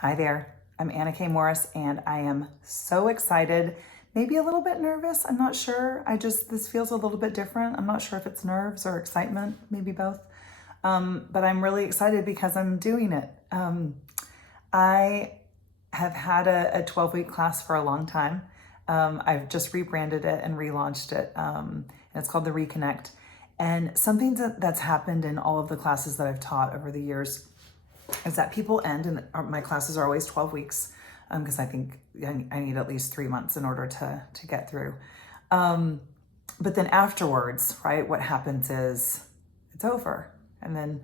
Hi there, I'm Anna K. Morris, and I am so excited, maybe a little bit nervous. I'm not sure. This feels a little bit different. I'm not sure if it's nerves or excitement, maybe both. But I'm really excited because I'm doing it. I have had a 12-week class for a long time. I've just rebranded it and relaunched it. And it's called the Reconnect. And something that's happened in all of the classes that I've taught over the years is that people end, and my classes are always 12 weeks because I think I need at least 3 months in order to get through. But then afterwards, right, what happens is it's over. And then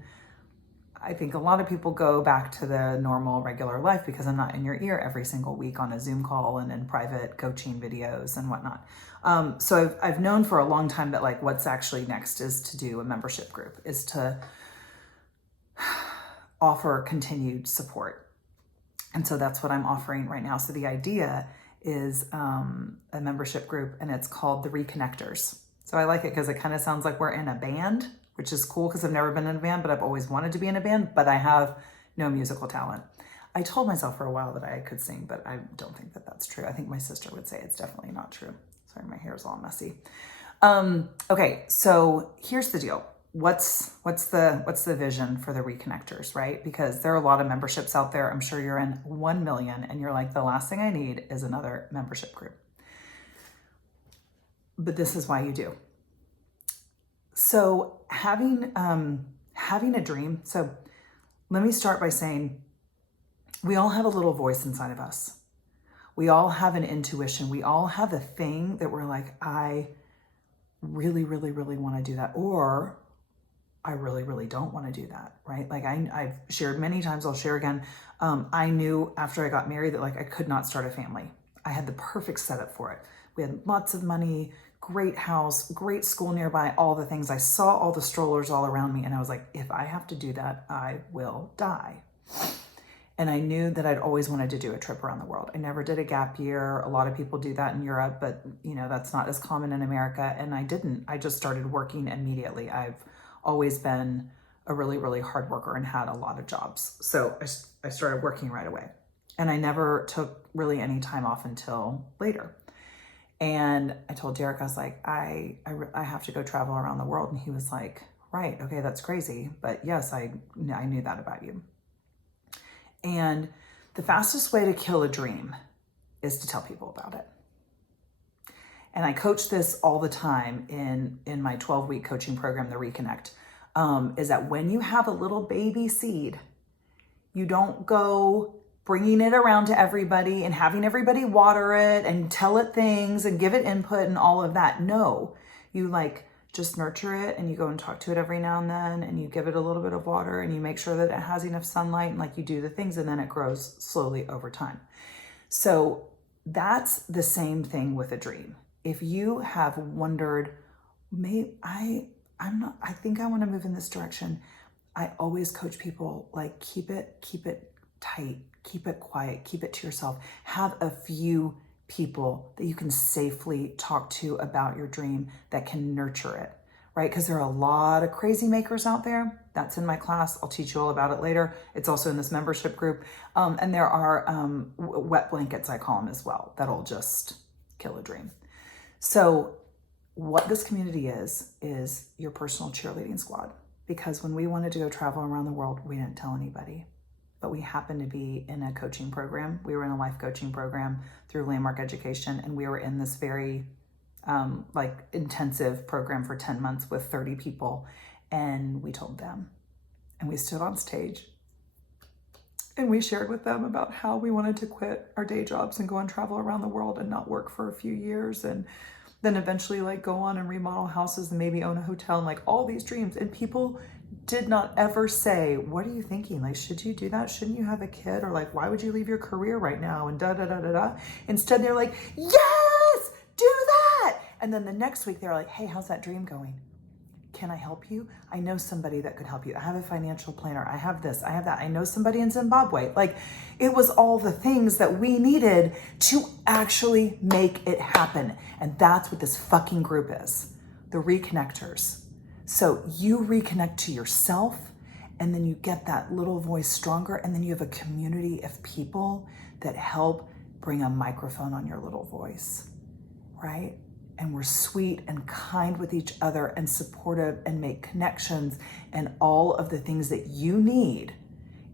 I think a lot of people go back to the normal, regular life because I'm not in your ear every single week on a Zoom call and in private coaching videos and whatnot. So I've known for a long time that like what's actually next is to do a membership group, is to offer continued support. And so that's what I'm offering right now. So the idea is a membership group, and it's called the Reconnectors. So I like it because it kind of sounds like we're in a band, which is cool because I've never been in a band, but I've always wanted to be in a band, but I have no musical talent. I told myself for a while that I could sing, but I don't think that that's true. I think my sister would say it's definitely not true. Sorry, my hair's all messy. Okay, so here's the deal. What's the vision for the Reconnectors, right? Because there are a lot of memberships out there. I'm sure you're in 1 million and you're like, the last thing I need is another membership group. But this is why you do. So having a dream. So let me start by saying we all have a little voice inside of us. We all have an intuition. We all have a thing that we're like, I really, really, really want to do that. Or I really, really don't want to do that, right? Like I've shared many times, I'll share again. I knew after I got married that like I could not start a family. I had the perfect setup for it. We had lots of money, great house, great school nearby, all the things. I saw all the strollers all around me and I was like, if I have to do that, I will die. And I knew that I'd always wanted to do a trip around the world. I never did a gap year. A lot of people do that in Europe, but you know, that's not as common in America. And I didn't. I just started working immediately. I've always been a really, really hard worker and had a lot of jobs. So I started working right away. And I never took really any time off until later. And I told Derek, I was like, I have to go travel around the world. And he was like, right, okay, that's crazy. But yes, I knew that about you. And the fastest way to kill a dream is to tell people about it. And I coach this all the time in my 12-week coaching program, the Reconnect, is that when you have a little baby seed, you don't go bringing it around to everybody and having everybody water it and tell it things and give it input and all of that. No, you like just nurture it and you go and talk to it every now and then and you give it a little bit of water and you make sure that it has enough sunlight and like you do the things and then it grows slowly over time. So that's the same thing with a dream. If you have wondered, I think I want to move in this direction. I always coach people like keep it tight, keep it quiet, keep it to yourself. Have a few people that you can safely talk to about your dream that can nurture it, right? Because there are a lot of crazy makers out there. That's in my class. I'll teach you all about it later. It's also in this membership group. And there are wet blankets, I call them as well, that'll just kill a dream. So what this community is your personal cheerleading squad. Because when we wanted to go travel around the world, we didn't tell anybody. But we happened to be in a coaching program. We were in a life coaching program through Landmark Education, and we were in this very intensive program for 10 months with 30 people. And we told them, and we stood on stage and we shared with them about how we wanted to quit our day jobs and go and travel around the world and not work for a few years. And then eventually like go on and remodel houses and maybe own a hotel and like all these dreams. And people did not ever say, what are you thinking? Like, should you do that? Shouldn't you have a kid? Or like, why would you leave your career right now? And da. Instead, they're like, yes, do that. And then the next week they're like, hey, how's that dream going? Can I help you? I know somebody that could help you. I have a financial planner. I have this, I have that. I know somebody in Zimbabwe. Like it was all the things that we needed to actually make it happen. And that's what this fucking group is, the Reconnectors. So you reconnect to yourself And then you get that little voice stronger, and then you have a community of people that help bring a microphone on your little voice, right? And we're sweet and kind with each other and supportive and make connections and all of the things that you need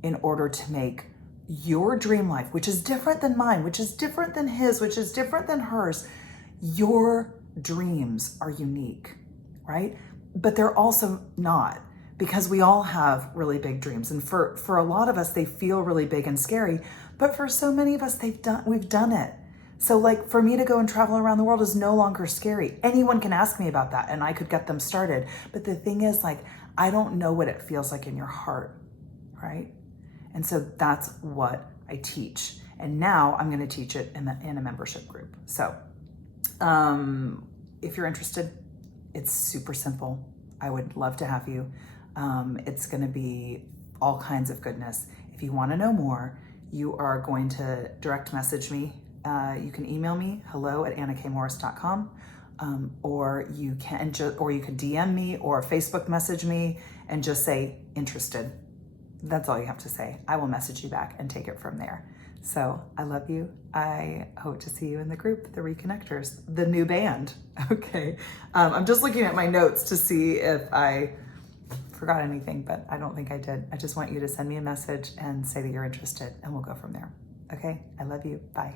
in order to make your dream life, which is different than mine, which is different than his, which is different than hers. Your dreams are unique, right? But they're also not, because we all have really big dreams. And for a lot of us, they feel really big and scary. But for so many of us, we've done it. So like for me to go and travel around the world is no longer scary. Anyone can ask me about that and I could get them started. But the thing is, like, I don't know what it feels like in your heart, right? And so that's what I teach. And now I'm going to teach it in a membership group. So if you're interested, it's super simple. I would love to have you. It's going to be all kinds of goodness. If you want to know more, you are going to direct message me. You can email me, hello@annakmorris.com, or you can DM me or Facebook message me and just say interested. That's all you have to say. I will message you back and take it from there. So I love you. I hope to see you in the group, the Reconnectors, the new band. Okay. I'm just looking at my notes to see if I forgot anything, but I don't think I did. I just want you to send me a message and say that you're interested, and we'll go from there. Okay. I love you. Bye.